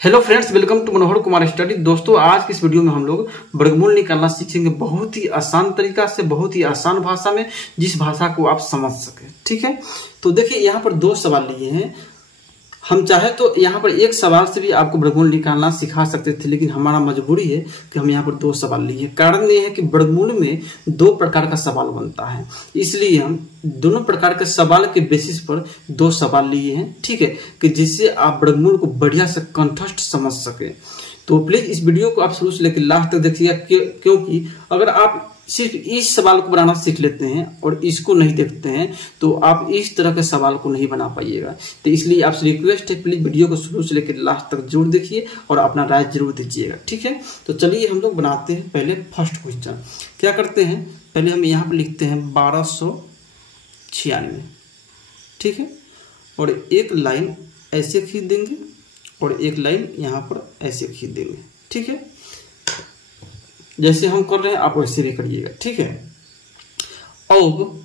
Hello friends, welcome to Manohar Kumar study. दोस्तों, आज की इस वीडियो में हम लोग वर्गमूल निकालना सीखेंगे बहुत ही आसान तरीका से, बहुत ही आसान भाषा में, जिस भाषा को आप समझ सके। ठीक है, तो देखिए यहाँ पर दो सवाल लिए हैं। हम चाहे तो यहाँ पर एक सवाल से भी आपको वर्गमूल निकालना सिखा सकते थे, लेकिन हमारा मजबूरी है कि हम यहाँ पर दो सवाल लिए। कारण ये है कि वर्गमूल में दो प्रकार का सवाल बनता है, इसलिए हम दोनों प्रकार के सवाल के बेसिस पर दो सवाल लिए हैं। ठीक है, कि जिससे आप वर्गमूल को बढ़िया से कंठस्थ समझ सके। तो प्लीज इस वीडियो को आप शुरू से लेकर लास्ट तक देखिएगा, क्योंकि अगर आप सिर्फ इस सवाल को बनाना सीख लेते हैं और इसको नहीं देखते हैं तो आप इस तरह के सवाल को नहीं बना पाइएगा। तो इसलिए आपसे रिक्वेस्ट है, प्लीज वीडियो को शुरू से लेकर लास्ट तक जरूर देखिए और अपना राय जरूर दीजिएगा। ठीक है, तो चलिए हम लोग बनाते हैं पहले फर्स्ट क्वेश्चन। क्या करते हैं, पहले हम यहाँ पर लिखते हैं 1296। ठीक है, और एक लाइन ऐसे खींच देंगे और एक लाइन यहाँ पर ऐसे खींच देंगे। ठीक है, जैसे हम कर रहे हैं आप वैसे भी करिएगा। ठीक है, अब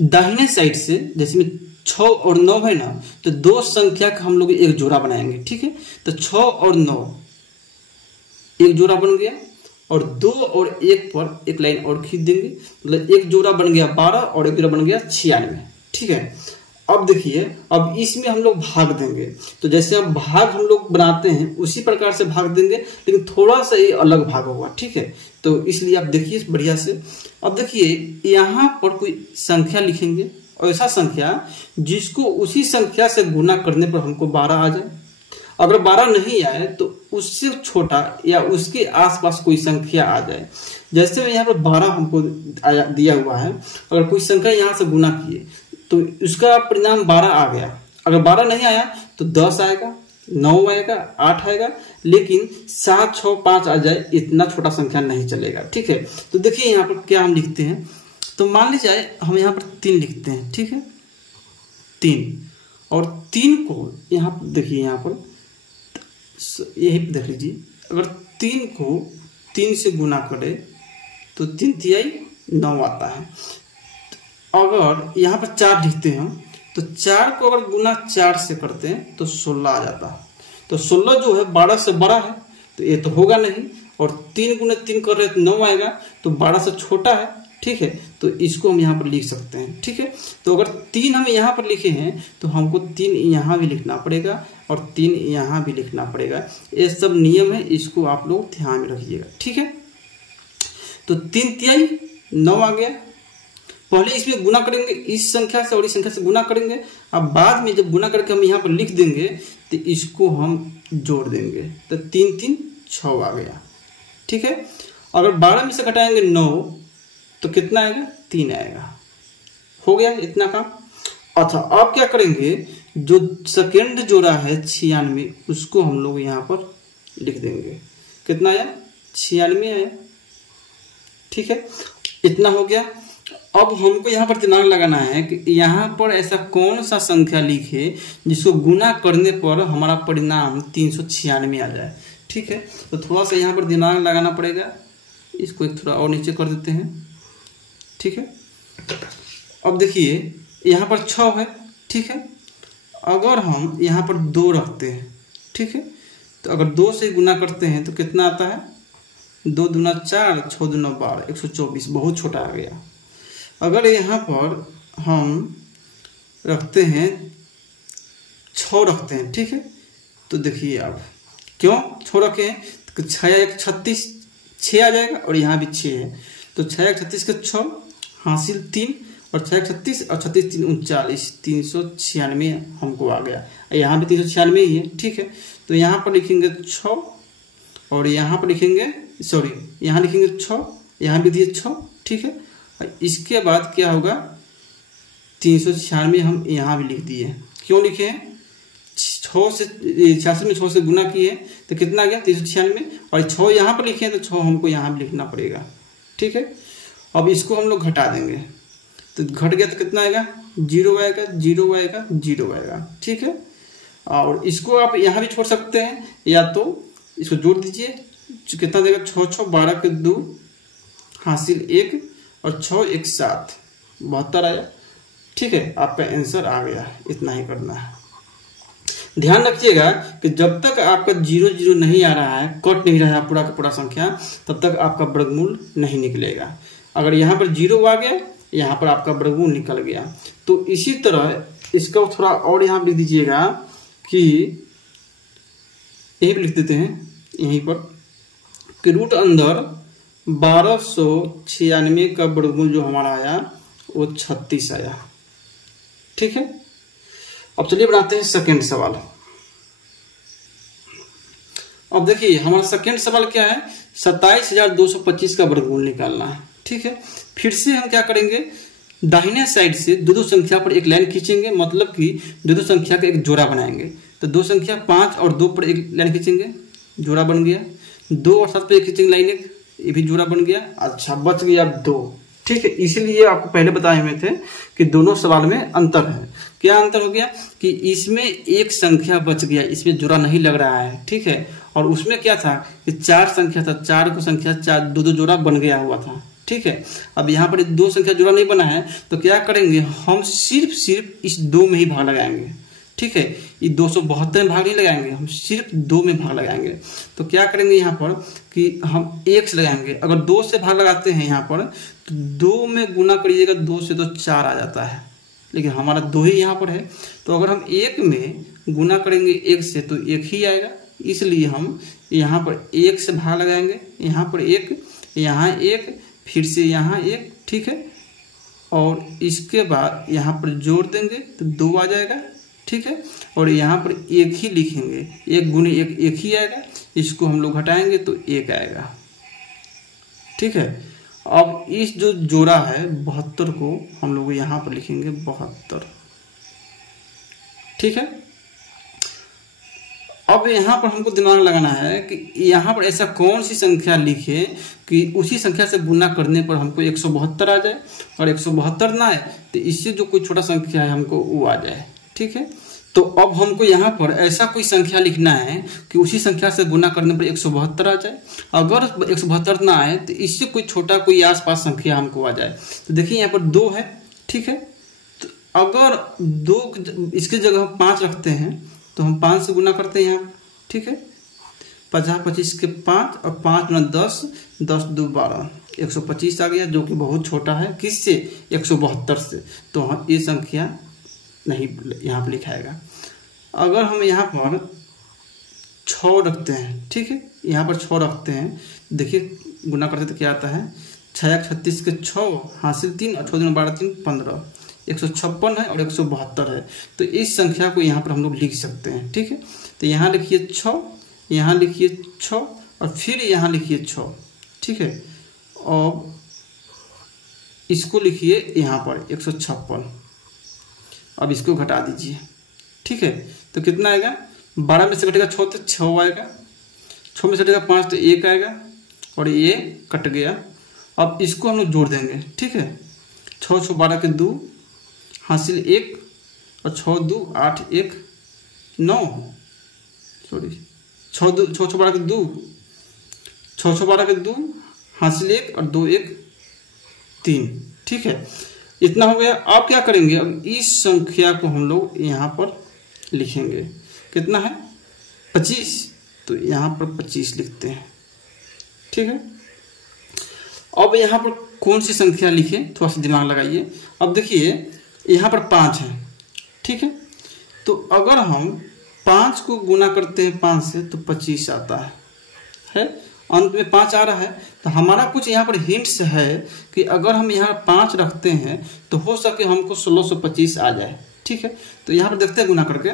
दाहिने साइड से जैसे में 6 और 9 है ना, तो दो संख्या का हम लोग एक जोड़ा बनाएंगे। ठीक है, तो 6 और 9 एक जोड़ा बन गया, और 2 और 1 पर एक लाइन और खींच देंगे, मतलब एक जोड़ा बन गया 12 और एक जोड़ा बन गया 96। ठीक है, अब देखिए, अब इसमें हम लोग भाग देंगे। तो जैसे अब भाग हम लोग बनाते हैं उसी प्रकार से भाग देंगे, लेकिन थोड़ा सा ये अलग भाग होगा। ठीक है, तो इसलिए आप देखिए बढ़िया से। अब देखिए यहाँ पर कोई संख्या लिखेंगे, ऐसा संख्या जिसको उसी संख्या से गुना करने पर हमको 12 आ जाए। अगर 12 नहीं आए तो उससे छोटा या उसके आसपास कोई संख्या आ जाए। जैसे यहाँ पर 12 हमको दिया हुआ है, अगर कोई संख्या यहाँ से गुना किए तो उसका परिणाम 12 आ गया। अगर 12 नहीं आया तो 10 आएगा, 9 आएगा, 8 आएगा, लेकिन 7, 6, 5 आ जाए, इतना छोटा संख्या नहीं चलेगा। ठीक है, तो देखिए यहाँ पर क्या हम लिखते हैं। तो मान लीजिए हम यहाँ पर 3 लिखते हैं। ठीक है, 3, और 3 को यहाँ पर देखिए, यहाँ पर यही देख लीजिए, अगर 3 को 3 से गुना करे तो 3 तिहाई 9 आता है। अगर यहाँ पर 4 लिखते हैं हम, तो 4 को अगर गुना 4 से करते हैं तो 16 आ जाता है। तो 16 जो है 12 से बड़ा है, तो ये तो होगा नहीं, और 3 गुना 3 कर रहे हैं तो 9 आएगा, तो 12 से छोटा है। ठीक है, तो इसको हम यहाँ पर लिख सकते हैं। ठीक है, तो अगर 3 हम यहाँ पर लिखे हैं तो हमको 3 यहाँ भी लिखना पड़ेगा और 3 यहाँ भी लिखना पड़ेगा। ये सब नियम है, इसको आप लोग ध्यान में रखिएगा। ठीक है, तो 3 तिहाई 9 आ गया। पहले इसमें गुना करेंगे, इस संख्या से और इस संख्या से गुना करेंगे। अब बाद में जब गुना करके हम यहाँ पर लिख देंगे तो इसको हम जोड़ देंगे, तो 3 3 6 आ गया। ठीक है, अगर 12 में से घटाएंगे 9 तो कितना आएगा, 3 आएगा। हो गया इतना काम। अच्छा, अब क्या करेंगे, जो सेकेंड जोड़ा है 96, उसको हम लोग यहाँ पर लिख देंगे। कितना आया, 96 आया। ठीक है, इतना हो गया। अब हमको यहाँ पर दिमाग लगाना है कि यहाँ पर ऐसा कौन सा संख्या लिखे जिसको गुना करने पर हमारा परिणाम 396 आ जाए। ठीक है, तो थोड़ा सा यहाँ पर दिमाग लगाना पड़ेगा। इसको एक थोड़ा और नीचे कर देते हैं। ठीक है, अब देखिए यहाँ पर 6 है। ठीक है, अगर हम यहाँ पर 2 रखते हैं, ठीक है, तो अगर 2 से गुना करते हैं तो कितना आता है, 2 दूना 4, 6 दूना 12, 124, बहुत छोटा आ गया। अगर यहाँ पर हम रखते हैं 6 रखते हैं, ठीक है, तो देखिए आप क्यों 6 रखे हैं, तो 6 1 36, 6 आ जाएगा, और यहाँ भी 6 है, तो 6 1 36 के 6 हासिल 3, और 6 1 36 और 36 3 39, 396 हमको आ गया। यहाँ भी 396 ही है। ठीक है, तो यहाँ पर लिखेंगे 6 और यहाँ पर लिखेंगे, सॉरी यहाँ लिखेंगे 6, यहाँ भी दिए 6। ठीक है, इसके बाद क्या होगा, 396 हम यहाँ भी लिख दिए। क्यों लिखे हैं, 6 से 66 में 6 से गुना किए तो कितना आ गया, 396, और 6 यहाँ पर लिखे हैं तो 6 हमको यहाँ भी लिखना पड़ेगा। ठीक है, अब इसको हम लोग घटा देंगे, तो घट गया तो कितना आएगा, 0 आएगा, 0 आएगा, 0 आएगा। ठीक है, और इसको आप यहाँ भी छोड़ सकते हैं, या तो इसको जोड़ दीजिए, कितना देगा, 6 6 12 के 2 हासिल 1, और 6 1 7, 72 आया। ठीक है, आपका आंसर आ गया। इतना ही करना है। ध्यान रखिएगा कि जब तक आपका 0 0 नहीं आ रहा है, कट नहीं रहा है पूरा का पूरा संख्या, तब तक आपका वर्गमूल नहीं निकलेगा। अगर यहाँ पर 0 आ गया, यहाँ पर आपका वर्गमूल निकल गया। तो इसी तरह इसका थोड़ा और यहाँ लिख दीजिएगा कि यही लिख देते हैं यहीं पर कि रूट अंदर 1296 का वर्गमूल जो हमारा आया वो 36 आया। ठीक है, अब चलिए बनाते हैं सेकेंड सवाल। अब देखिए हमारा सेकेंड सवाल क्या है, 27,225 का वर्गमूल निकालना है। ठीक है, फिर से हम क्या करेंगे, दाहिने साइड से दो संख्या पर एक लाइन खींचेंगे, मतलब कि दो संख्या का एक जोड़ा बनाएंगे। तो दो संख्या 5 और 2 पर एक लाइन खींचेंगे, जोड़ा बन गया। 2 और 7 पर एक खींचेंगे लाइन, एक, ये भी जोड़ा बन गया। अच्छा, बच गया 2। ठीक है, इसीलिए आपको पहले बताए हुए थे कि दोनों सवाल में अंतर है। क्या अंतर हो गया कि इसमें एक संख्या बच गया, इसमें जोड़ा नहीं लग रहा है। ठीक है, और उसमें क्या था कि 4 संख्या था, 4 को संख्या 4 दो जोड़ा बन गया हुआ था। ठीक है, अब यहाँ पर 2 संख्या जोड़ा नहीं बना है, तो क्या करेंगे, हम सिर्फ इस 2 में ही भाग लगाएंगे। ठीक है, ये 272 में भाग नहीं लगाएंगे, हम सिर्फ 2 में भाग लगाएंगे। तो क्या करेंगे यहाँ पर कि हम 1 से लगाएंगे। अगर 2 से भाग लगाते हैं यहाँ पर, तो 2 में गुना करिएगा, 2 से तो 4 आ जाता है, लेकिन हमारा 2 ही यहाँ पर है। तो अगर हम 1 में गुना करेंगे 1 से, तो 1 ही आएगा। इसलिए हम यहाँ पर 1 से भाग लगाएंगे, यहाँ पर 1, यहाँ 1, फिर से यहाँ 1। ठीक है, और इसके बाद यहाँ पर जोड़ देंगे तो 2 आ जाएगा। ठीक है, और यहाँ पर 1 ही लिखेंगे, 1 गुने 1 1 ही आएगा। इसको हम लोग घटाएंगे तो 1 आएगा। ठीक है, अब इस जो जोड़ा है 72 को हम लोग यहाँ पर लिखेंगे 72। ठीक है, अब यहाँ पर हमको दिमाग लगाना है कि यहाँ पर ऐसा कौन सी संख्या लिखे कि उसी संख्या से गुना करने पर हमको 172 आ जाए, और 172 ना आए तो इससे जो कोई छोटा संख्या है हमको वो आ जाए। ठीक है, तो अब हमको यहाँ पर ऐसा कोई संख्या लिखना है कि उसी संख्या से गुना करने पर 172 आ जाए। अगर 172 ना आए तो इससे कोई छोटा कोई आसपास संख्या हमको आ जाए। तो देखिए यहाँ पर 2 है। ठीक है, तो अगर 2 इसके जगह हम 5 रखते हैं तो हम 5 से गुना करते हैं यहाँ। ठीक है, 50 25 के 5 और 5 गुना 10, 10 2 12, 125 आ गया, जो कि बहुत छोटा है। किससे, 172 से। तो हम ये संख्या नहीं यहाँ पर लिखाएगा। अगर हम यहाँ पर 6 रखते हैं, ठीक है, यहाँ पर 6 रखते हैं, देखिए गुना करते तो क्या आता है, 6 36 के 6 हासिल 3 और 6 12 3 15, 156 है और 172 है। तो इस संख्या को यहाँ पर हम लोग लिख सकते हैं। ठीक है, तो यहाँ लिखिए 6, यहाँ लिखिए 6 और फिर यहाँ लिखिए 6। ठीक है, और इसको लिखिए यहाँ पर 156। अब इसको घटा दीजिए। ठीक है, तो कितना आएगा, 12 में से घटेगा 6 तो 6 आएगा, 6 में से घटेगा 5 तो 1 आएगा, और ये कट गया। अब इसको हम लोग जोड़ देंगे। ठीक है, 6 6 12 के 2 हासिल 1 और 6 2 8 1 9, सॉरी 6 6 12 के 2, 6 6 12 के 2 हासिल 1 और 2 1 3। ठीक है, इतना हो गया। अब क्या करेंगे, अब इस संख्या को हम लोग यहाँ पर लिखेंगे। कितना है, 25, तो यहाँ पर 25 लिखते हैं। ठीक है, अब यहाँ पर कौन सी संख्या लिखें, थोड़ा सा दिमाग लगाइए। अब देखिए यहाँ पर 5 है। ठीक है, तो अगर हम 5 को गुना करते हैं 5 से तो 25 आता है, अंत में 5 आ रहा है। तो हमारा कुछ यहाँ पर हिंट्स है कि अगर हम यहाँ 5 रखते हैं तो हो सके हमको 1625 आ जाए। ठीक है, तो यहाँ पर देखते हैं गुना करके,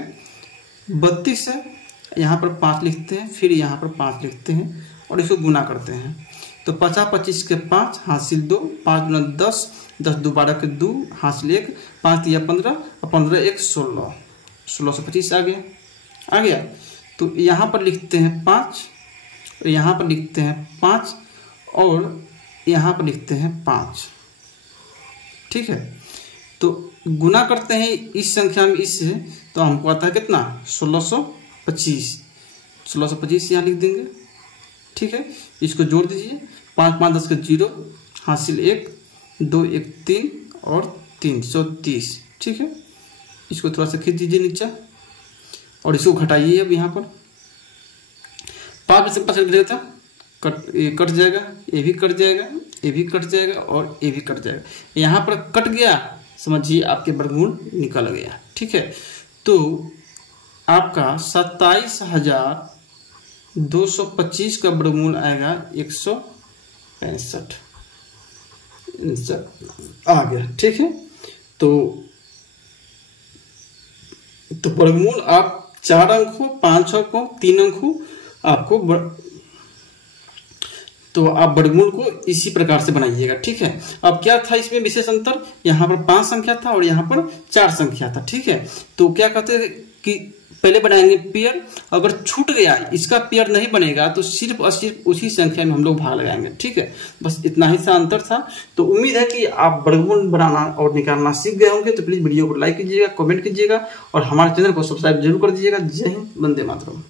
32 है, यहाँ पर 5 लिखते हैं, फिर यहाँ पर 5 लिखते हैं और इसको गुना करते हैं। तो 50 25 के 5 हासिल 2, 5 गुना 10, 10 2 12 के 2 हासिल 1, 5 3 15 और 15 1 16, 1625 आ गया। तो यहाँ पर लिखते हैं 5, यहाँ पर लिखते हैं 5 और यहाँ पर लिखते हैं 5। ठीक है, तो गुना करते हैं इस संख्या में इससे, तो हमको आता है कितना, 1625। 1625 यहाँ लिख देंगे। ठीक है, इसको जोड़ दीजिए, 5 5 10 के 0 हासिल 1 2 1 3 और 330। ठीक है, इसको थोड़ा सा खींच दीजिए नीचे। और इसको घटाइए अब यहाँ पर 5 में से 5 कट जाएगा, ये कट जाएगा, ये भी कट जाएगा, ये भी कट जाएगा और ये भी कट जाएगा। यहाँ पर कट गया, समझिए आपके वर्गमूल निकल गया। ठीक है, तो आपका 27,225 का वर्गमूल आएगा 165 आ गया। ठीक है, तो वर्गमूल आप 4 अंक हो, 5 अंक हो, 3 अंक हो, आपको तो आप वर्गमूल को इसी प्रकार से बनाइएगा। ठीक है, अब क्या था इसमें विशेष अंतर, यहाँ पर 5 संख्या था और यहाँ पर 4 संख्या था। ठीक है, तो क्या कहते हैं कि पहले बनाएंगे पेयर, अगर छूट गया इसका पेयर नहीं बनेगा तो सिर्फ और सिर्फ उसी संख्या में हम लोग भाग लगाएंगे। ठीक है, बस इतना ही सा अंतर था। तो उम्मीद है कि आप वर्गमूल बनाना और निकालना सीख गए होंगे। तो प्लीज वीडियो को लाइक कीजिएगा, कमेंट कीजिएगा और हमारे चैनल को सब्सक्राइब जरूर कर दीजिएगा। जय हिंद, वंदे मातरम।